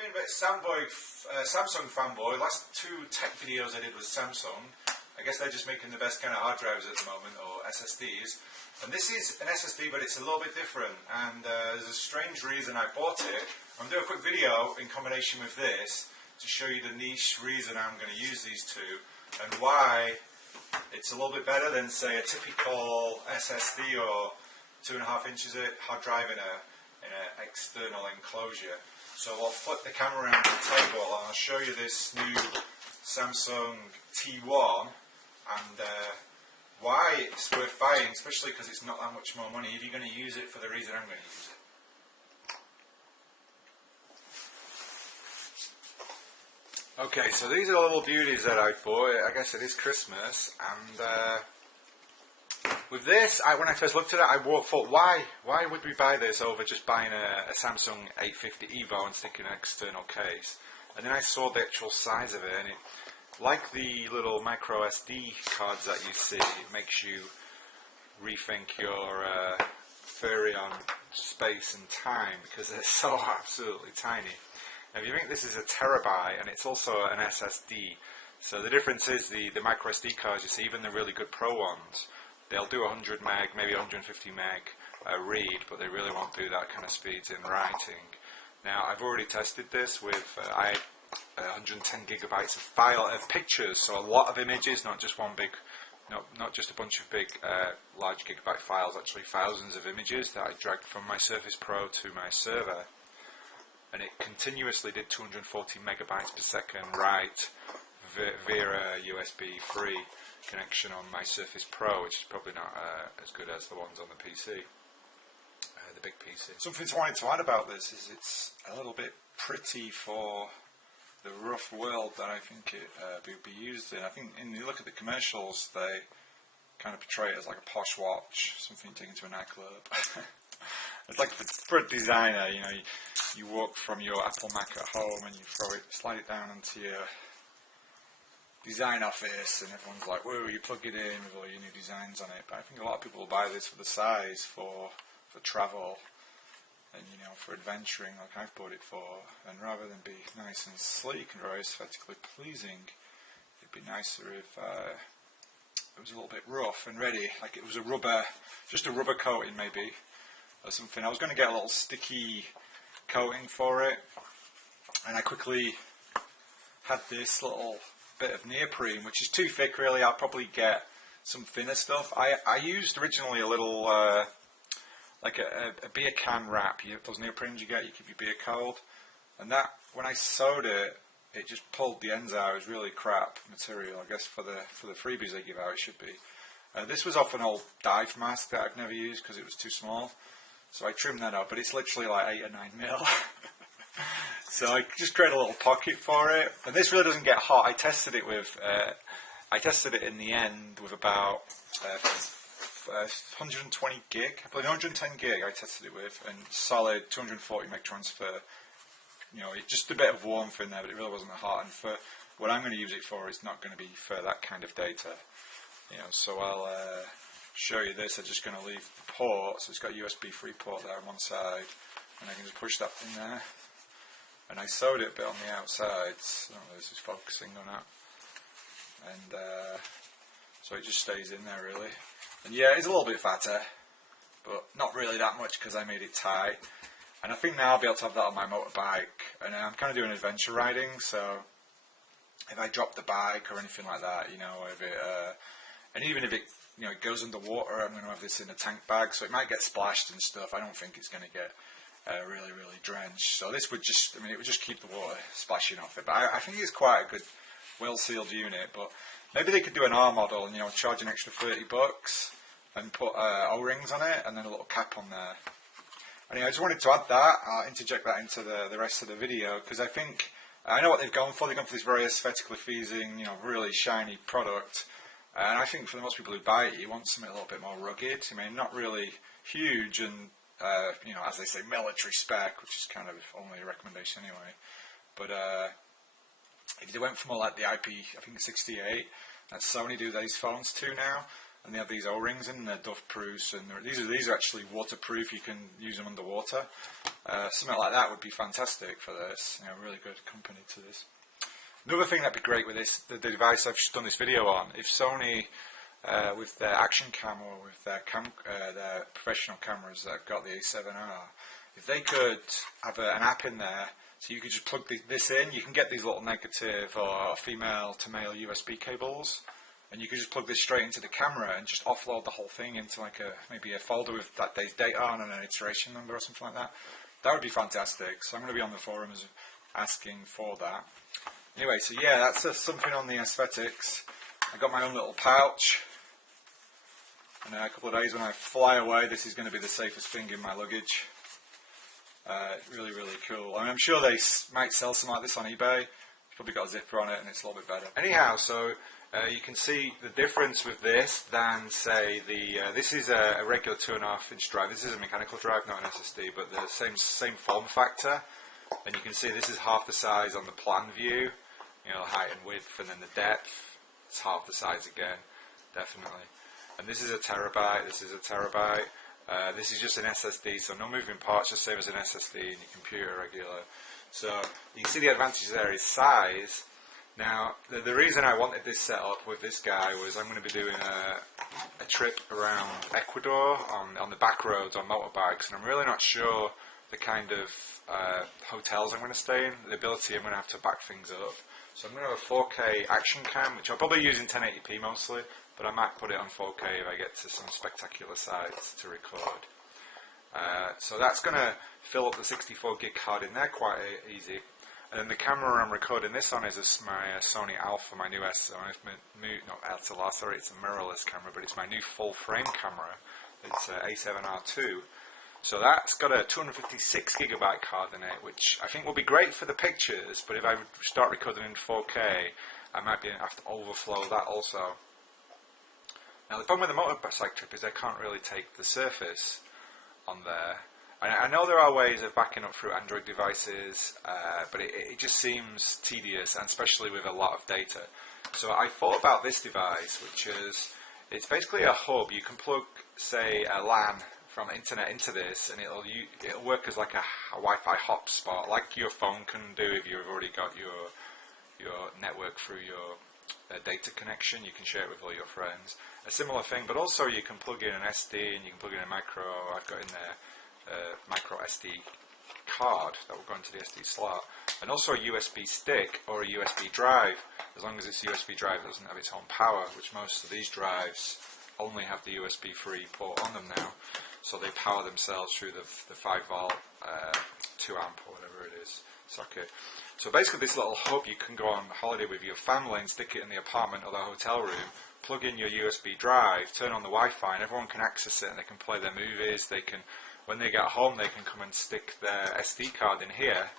been a bit Samsung fanboy. Last two tech videos I did was Samsung. I guess they're just making the best kind of hard drives at the moment, or SSDs. And this is an SSD, but it's a little bit different. And there's a strange reason I bought it. I'm going to do a quick video in combination with this to show you the niche reason I'm going to use these two and why it's a little bit better than, say, a typical SSD or 2.5 inches hard drive in an external enclosure. So I'll flip the camera around the table and I'll show you this new Samsung T1 and why it's worth buying, especially because it's not that much more money if you're going to use it for the reason I'm going to use it. Okay, so these are the little beauties that I bought. I guess it is Christmas, and with this, when I first looked at it, I thought, why would we buy this over just buying a Samsung 850 EVO and sticking an external case? And then I saw the actual size of it, and like the little micro SD cards that you see, it makes you rethink your theory on space and time, because they're so absolutely tiny. Now, if you think this is a terabyte, and it's also an SSD, so the difference is the micro SD cards, you see, even the really good pro ones, they'll do 100 meg, maybe 150 meg read, but they really won't do that kind of speeds in writing. Now, I've already tested this with 110 gigabytes of pictures, so a lot of images, not just one big, not just a bunch of big, large gigabyte files, actually thousands of images that I dragged from my Surface Pro to my server. And it continuously did 240 megabytes per second write via a USB 3 connection on my Surface Pro, which is probably not as good as the ones on the PC, the big PC. Something I wanted to add about this is it's a little bit pretty for the rough world that I think it would be used in. I think when you look at the commercials, they kind of portray it as like a posh watch, something taken to a nightclub. It's like for a designer, you know, you walk from your Apple Mac at home and you slide it down into your design office, and everyone's like, whoa, you plug it in with all your new designs on it. But I think a lot of people will buy this for the size, for travel, and, you know, for adventuring like I've bought it for. And rather than be nice and sleek and very aesthetically pleasing, it'd be nicer if it was a little bit rough and ready, like it was a rubber, just a rubber coating maybe, or something. I was going to get a little sticky coating for it, and I quickly had this little bit of neoprene, which is too thick really. I'll probably get some thinner stuff. I used originally a little like a beer can wrap, those neoprenes you get, you keep your beer cold, and that, when I sewed it, it just pulled the ends out. It was really crap material, I guess for the freebies they give out it should be. This was off an old dive mask that I've never used because it was too small, so I trimmed that up, but it's literally like 8 or 9 mil. So I just created a little pocket for it, and this really doesn't get hot. I tested it in the end with about 120 gig, I believe 110 gig I tested it with, and solid 240 meg transfer. You know, just a bit of warmth in there, but it really wasn't that hot. And for what I'm going to use it for, it's not going to be for that kind of data. You know, so I'll show you this. I'm just going to leave the port, so it's got a USB 3 port there on one side, and I can just push that in there. And I sewed it a bit on the outside, so I don't know if this is focusing on that. And so it just stays in there really. And yeah, it's a little bit fatter, but not really that much because I made it tight. And I think now I'll be able to have that on my motorbike. And I'm kind of doing adventure riding, so if I drop the bike or anything like that, you know, if it, and even if it, you know, it goes underwater, I'm going to have this in a tank bag, so it might get splashed and stuff. I don't think it's going to get really, really drenched. So this would just, I mean, it would just keep the water splashing off it. But I think it's quite a good, well-sealed unit. But maybe they could do an R model and, you know, charge an extra $30 and put O-rings on it and then a little cap on there. Anyway, I just wanted to add that. I'll interject that into the rest of the video because I know what they've gone for. They've gone for this very aesthetically pleasing, you know, really shiny product. And I think for the most people who buy it, you want something a little bit more rugged. I mean, not really huge and, you know, as they say, military spec, which is kind of only a recommendation anyway. But if they went for more like the IP, I think 68, that Sony do these phones too now, and they have these O-rings in, they're dove proofs, and these are actually waterproof. You can use them underwater. Something like that would be fantastic for this. Really good company to this. Another thing that'd be great with this, the device I've done this video on, if Sony with their action cam or with their professional cameras that have got the A7R, if they could have an app in there, so you could just plug this in. You can get these little negative or female to male USB cables, and you could just plug this straight into the camera and just offload the whole thing into like maybe a folder with that day's date on and an iteration number or something like that. That would be fantastic. So I'm going to be on the forums asking for that. Anyway, so yeah, that's something on the aesthetics. I got my own little pouch. And in a couple of days when I fly away, this is going to be the safest thing in my luggage. Really, really cool. I mean, I'm sure they might sell some like this on eBay. It's probably got a zipper on it and it's a little bit better. Anyhow, so you can see the difference with this than, say, this is a regular 2.5-inch drive. This is a mechanical drive, not an SSD, but the same form factor. And you can see this is half the size on the plan view. Height and width, and then the depth. It's half the size again, definitely. And this is a terabyte. This is a terabyte. This is just an SSD, so no moving parts, just same as an SSD in your computer regular. So you can see the advantage there is size. Now, the reason I wanted this set up with this guy was I'm going to be doing a trip around Ecuador on the back roads on motorbikes, and I'm really not sure the kind of hotels I'm going to stay in, the ability I'm going to have to back things up. So I'm going to have a 4K action cam, which I'll probably use in 1080p mostly, but I might put it on 4K if I get to some spectacular sites to record. So that's going to fill up the 64 gig card in there quite easy. And then the camera I'm recording this on is my Sony Alpha, my new it's a mirrorless camera, but it's my new full frame camera. It's A7R2. So that's got a 256 gigabyte card in it, which I think will be great for the pictures, but if I start recording in 4K, I might have to overflow that also. Now the problem with the motorbike trip is I can't really take the Surface on there. I know there are ways of backing up through Android devices, but it just seems tedious, and especially with a lot of data. So I thought about this device, it's basically a hub. You can plug, say, a LAN from the internet into this, and it'll work as like a Wi-Fi hotspot, like your phone can do if you've already got your network through your data connection. You can share it with all your friends. A similar thing, but also you can plug in an SD and you can plug in a micro. I've got in there micro SD card that will go into the SD slot, and also a USB stick or a USB drive, as long as this USB drive doesn't have its own power, which most of these drives only have the USB 3 port on them now, so they power themselves through the 5 volt 2 amp or whatever it is socket. So basically this little hub, you can go on holiday with your family and stick it in the apartment or the hotel room, plug in your USB drive, turn on the Wi-Fi, and everyone can access it and they can play their movies. They can, when they get home, they can come and stick their SD card in here.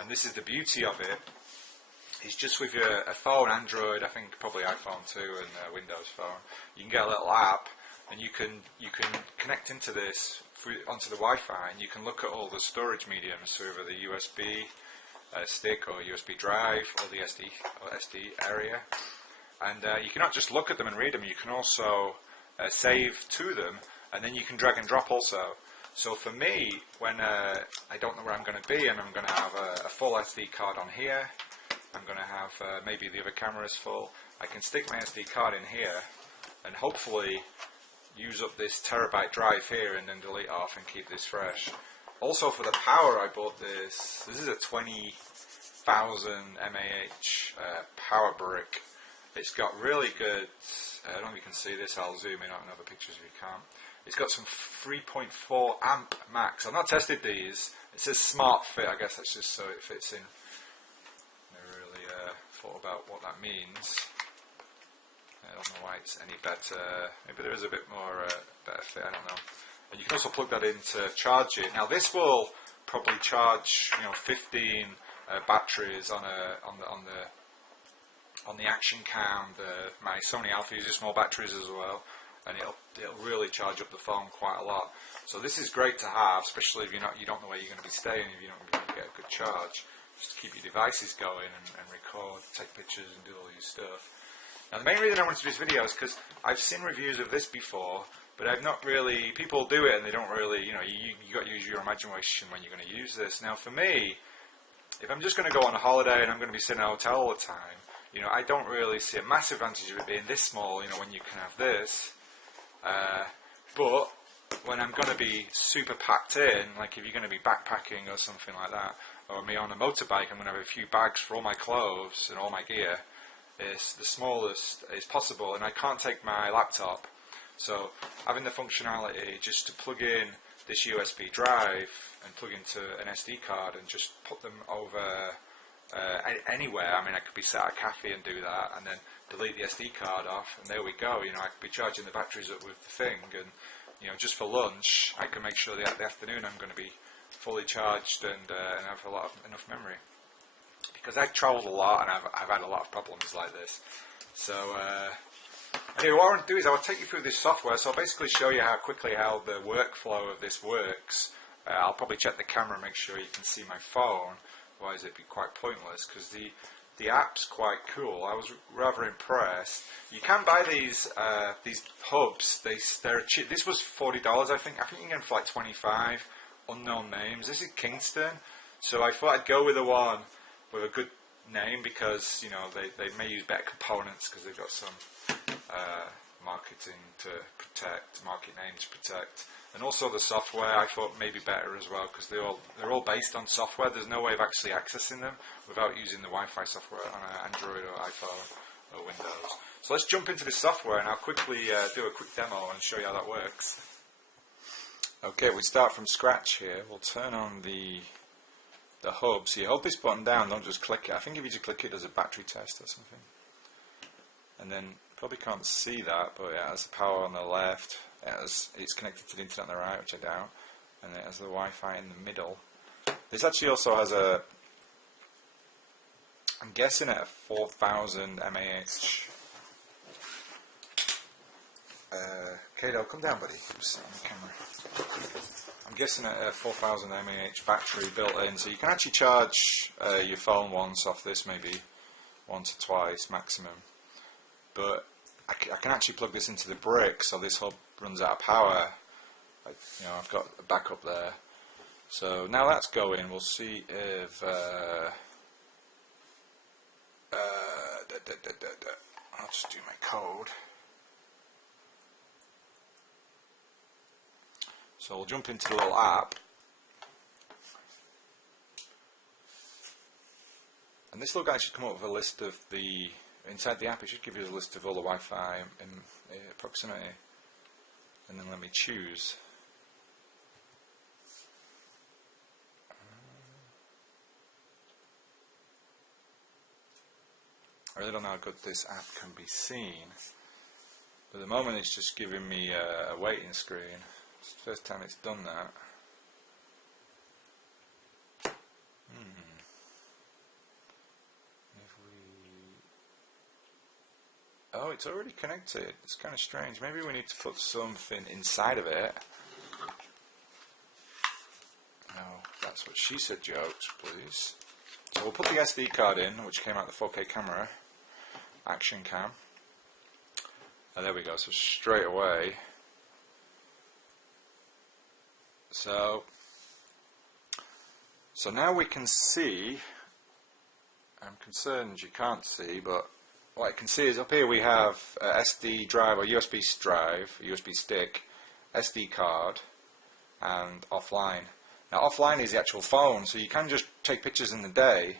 And this is the beauty of it. It's just with a phone, Android, I think probably iPhone too, and Windows phone. You can get a little app, and you can connect into this onto the Wi-Fi, and you can look at all the storage mediums, so either the USB stick or USB drive or the SD area. And you cannot just look at them and read them. You can also save to them, and then you can drag and drop also. So for me, when I don't know where I'm going to be, and I'm going to have a full SD card on here, I'm going to have maybe the other camera is full, I can stick my SD card in here and hopefully use up this terabyte drive here and then delete off and keep this fresh. Also for the power, I bought this. This is a 20,000 mAh power brick. It's got really good, I don't know if you can see this, I'll zoom in on other pictures if you can't. It's got some 3.4 amp max. I've not tested these. It says smart fit, I guess that's just so it fits in. Never really thought about what that means. I don't know why it's any better. Maybe there is a bit more better fit, I don't know. And you can also plug that in to charge it. Now this will probably charge 15 batteries on the action cam. My Sony Alpha uses small batteries as well, and it'll really charge up the phone quite a lot. So this is great to have, especially if you don't know where you're going to be staying, if you're not going to get a good charge, just to keep your devices going and record, take pictures and do all your stuff. Now the main reason I wanted to do this video is because I've seen reviews of this before, but I've not really, people do it and they don't really, you got to use your imagination when you're going to use this. Now for me, if I'm just going to go on a holiday and I'm going to be sitting in a hotel all the time, I don't really see a massive advantage of it being this small, when you can have this. But when I'm going to be super packed in, like if you're going to be backpacking or something like that, or me on a motorbike, I'm going to have a few bags for all my clothes and all my gear. It's the smallest is possible, and I can't take my laptop. So having the functionality just to plug in this USB drive and plug into an SD card and just put them over anywhere. I mean, I could be sat at a cafe and do that, and then delete the SD card off, and there we go. I could be charging the batteries up with the thing, and just for lunch, I can make sure that the afternoon I'm going to be fully charged and have enough memory. Because I've travelled a lot and I've had a lot of problems like this. So anyway, what I want to do is I will take you through this software. So I'll basically show you how the workflow of this works. I'll probably check the camera and make sure you can see my phone. Otherwise it'd be quite pointless, because the app's quite cool. I was rather impressed. You can buy these hubs. They're cheap. This was $40, I think. I think you can get them for like 25. Unknown names. This is Kingston. So I thought I'd go with the one with a good name, because they may use better components because they've got some marketing to protect, market name to protect, and also the software I thought may be better as well, because they're all based on software. There's no way of actually accessing them without using the Wi-Fi software on an Android or iPhone or Windows. So let's jump into this software and I'll quickly do a quick demo and show you how that works. Okay, we start from scratch here. We'll turn on the hub. So you hold this button down, don't just click it. I think if you just click it, there's a battery test or something. And then, probably can't see that, but it has the power on the left, it's connected to the internet on the right, which I doubt, and it has the Wi-Fi in the middle. This actually also has I'm guessing at a 4000 mAh. Kato, come down, buddy. Sit on the camera. I'm guessing a 4000 mAh battery built in, so you can actually charge your phone once off this, maybe once or twice maximum. But I can actually plug this into the brick, so this hub runs out of power. I've got a backup there. So now that's going. We'll see if I'll just do my code. So we'll jump into the little app, and this little guy should come up with a list of inside the app it should give you a list of all the Wi-Fi in proximity, and then let me choose. I really don't know how good this app can be seen, but at the moment it's just giving me a waiting screen. It's the first time it's done that. Oh, it's already connected. It's kind of strange. Maybe we need to put something inside of it. No, that's what she said, jokes, please. So we'll put the SD card in, which came out the 4K camera, action cam. Oh, there we go. So straight away. So now we can see. I'm concerned you can't see, but what I can see is up here we have a SD drive or USB drive, a USB stick, SD card, and offline. Now offline is the actual phone, so you can just take pictures in the day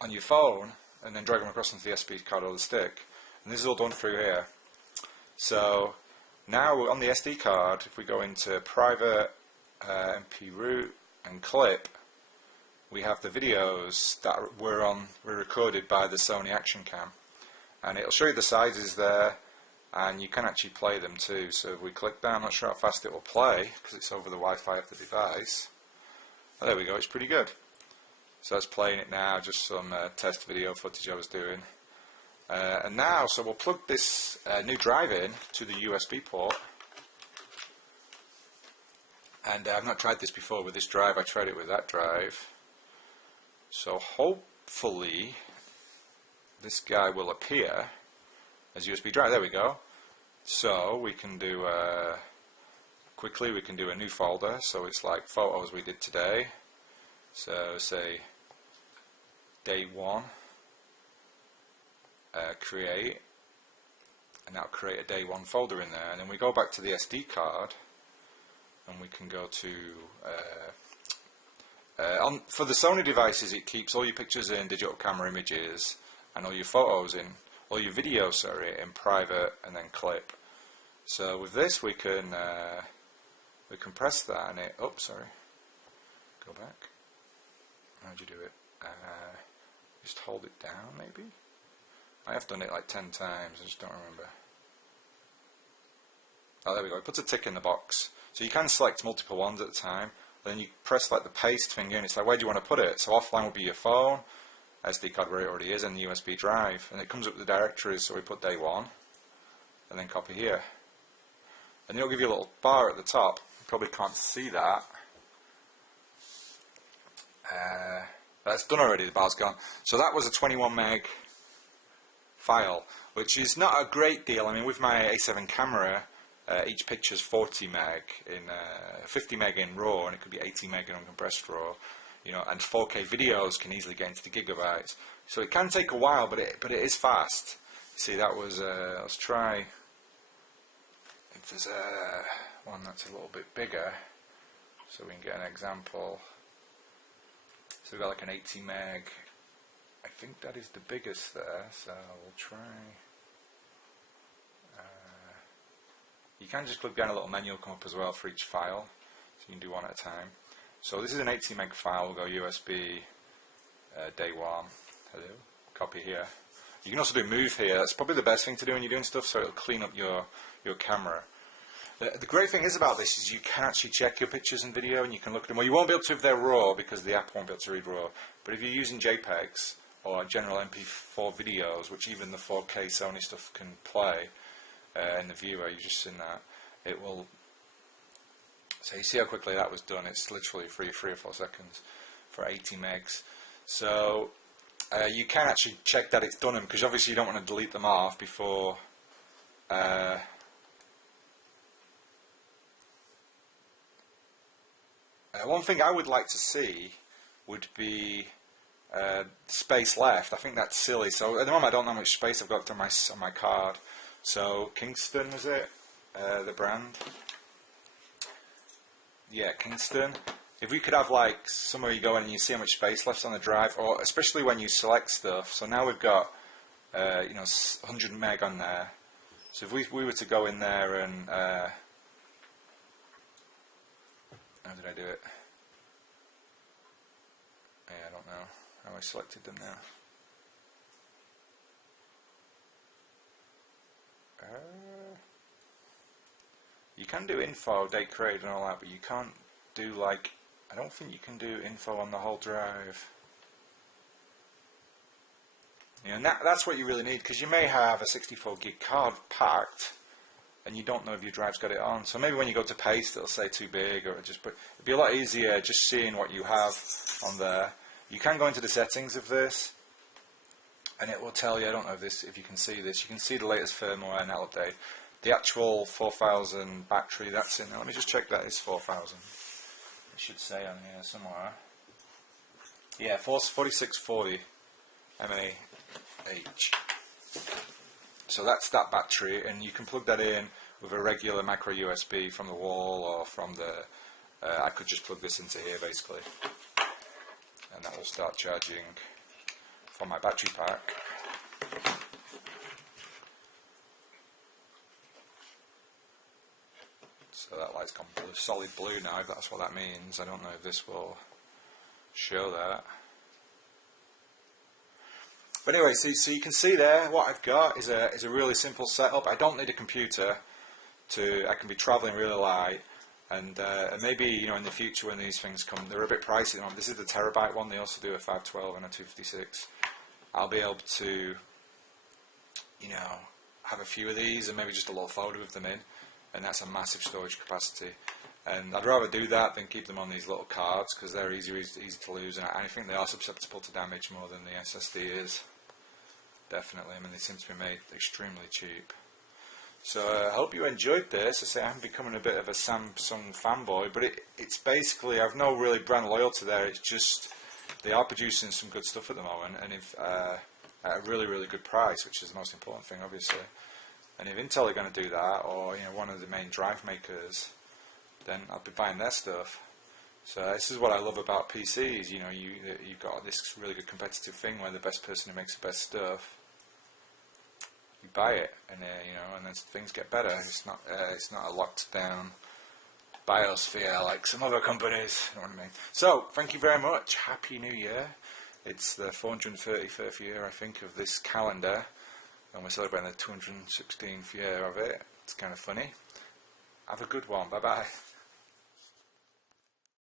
on your phone and then drag them across into the SD card or the stick. And this is all done through here. So now on the SD card, if we go into private, MP root and clip, we have the videos that were recorded by the Sony Action Cam, and it'll show you the sizes there, and you can actually play them too. So if we click that, I'm not sure how fast it will play because it's over the Wi-Fi of the device. Oh, there we go, it's pretty good. So that's playing it now, just some test video footage I was doing. And now, so we'll plug this new drive in to the USB port. And I've not tried this before with this drive, I tried it with that drive. So hopefully this guy will appear. as USB drive. There we go. So we can do quickly. We can do a new folder. So it's like photos we did today. So say day 1. Create, and that'll create a day 1 folder in there. And then we go back to the SD card, and we can go to for the Sony devices, it keeps all your pictures in digital camera images and all your photos in, all your videos, sorry, in private and then clip. So with this we can press that and it, oops, sorry, go back. How'd you do it? Just hold it down maybe? I have done it like 10 times, I just don't remember. Oh, there we go, it puts a tick in the box. So you can select multiple ones at a time. Then you press like the paste finger and it's like, where do you want to put it? So offline will be your phone, SD card where it already is, and the USB drive. And it comes up with the directories, so we put day 1, and then copy here. And it'll give you a little bar at the top. You probably can't see that. That's done already, the bar's gone. So that was a 21 meg file, which is not a great deal. I mean, with my A7 camera, each picture's 40 meg in 50 meg in RAW, and it could be 80 meg in uncompressed RAW. You know, and 4K videos can easily get into the gigabytes. So it can take a while, but it is fast. You see, that was let's try if there's one that's a little bit bigger, so we can get an example. So we've got like an 80 meg. I think that is the biggest there. So we'll try. You can just click down, a little menu will come up as well for each file, so you can do one at a time. So this is an 80 meg file. We'll go USB day 1. Hello. Copy here. You can also do move here. That's probably the best thing to do when you're doing stuff, so it'll clean up your camera. The great thing is about this is you can actually check your pictures and video, and you can look at them. Well, you won't be able to if they're RAW because the app won't be able to read RAW. But if you're using JPEGs or general MP4 videos, which even the 4K Sony stuff can play, in the viewer, you just seen that, it will. So you see how quickly that was done. It's literally 3 or 4 seconds for 80 megs. So you can actually check that it's done them, because obviously you don't want to delete them off before. One thing I would like to see would be space left. I think that's silly. So at the moment I don't know how much space I've got on my card. So Kingston, is it? The brand? Yeah, Kingston. If we could have like somewhere you go in and you see how much space left's on the drive, or especially when you select stuff. So now we've got 100 meg on there. So if we were to go in there and how did I do it? Yeah, I don't know how I selected them now. You can do info, date created and all that, but you can't do like, I don't think you can do info on the whole drive. You know, and that's what you really need, because you may have a 64 gig card packed and you don't know if your drive's got it on. So maybe when you go to paste it'll say too big, or it'd be a lot easier just seeing what you have on there. You can go into the settings of this and it will tell you, I don't know if you can see this, you can see the latest firmware and that'll update. The actual 4000 battery, that's in there. Let me just check that is 4000. It should say on here somewhere. Yeah, 4640 mAh. So that's that battery, and you can plug that in with a regular micro USB from the wall, or from the I could just plug this into here basically, and that will start charging from my battery pack. So that light's gone blue, solid blue now, if that's what that means. I don't know if this will show that. But anyway, so you can see there, what I've got is a really simple setup. I don't need a computer. I can be travelling really light, and maybe in the future when these things come, they're a bit pricey. This is the terabyte one. They also do a 512 and a 256. I'll be able to, have a few of these and maybe just a little folder with them in. And that's a massive storage capacity, and I'd rather do that than keep them on these little cards, because they're easy to lose, and I think they are susceptible to damage more than the SSD is. definitely. I mean, they seem to be made extremely cheap. So I hope you enjoyed this. I say I'm becoming a bit of a Samsung fanboy, but it's basically, I've no really brand loyalty there. It's just they are producing some good stuff at the moment, and if at a really, really good price, which is the most important thing, obviously. And if Intel are going to do that, or one of the main drive makers, then I'll be buying their stuff. So this is what I love about PCs. You've got this really good competitive thing where the best person who makes the best stuff, you buy it, and and then things get better. It's not a locked down biosphere like some other companies. You know what I mean? So thank you very much. Happy New Year. It's the 435th year, I think, of this calendar, and we're celebrating the 216th year of it. It's kind of funny. Have a good one. Bye bye.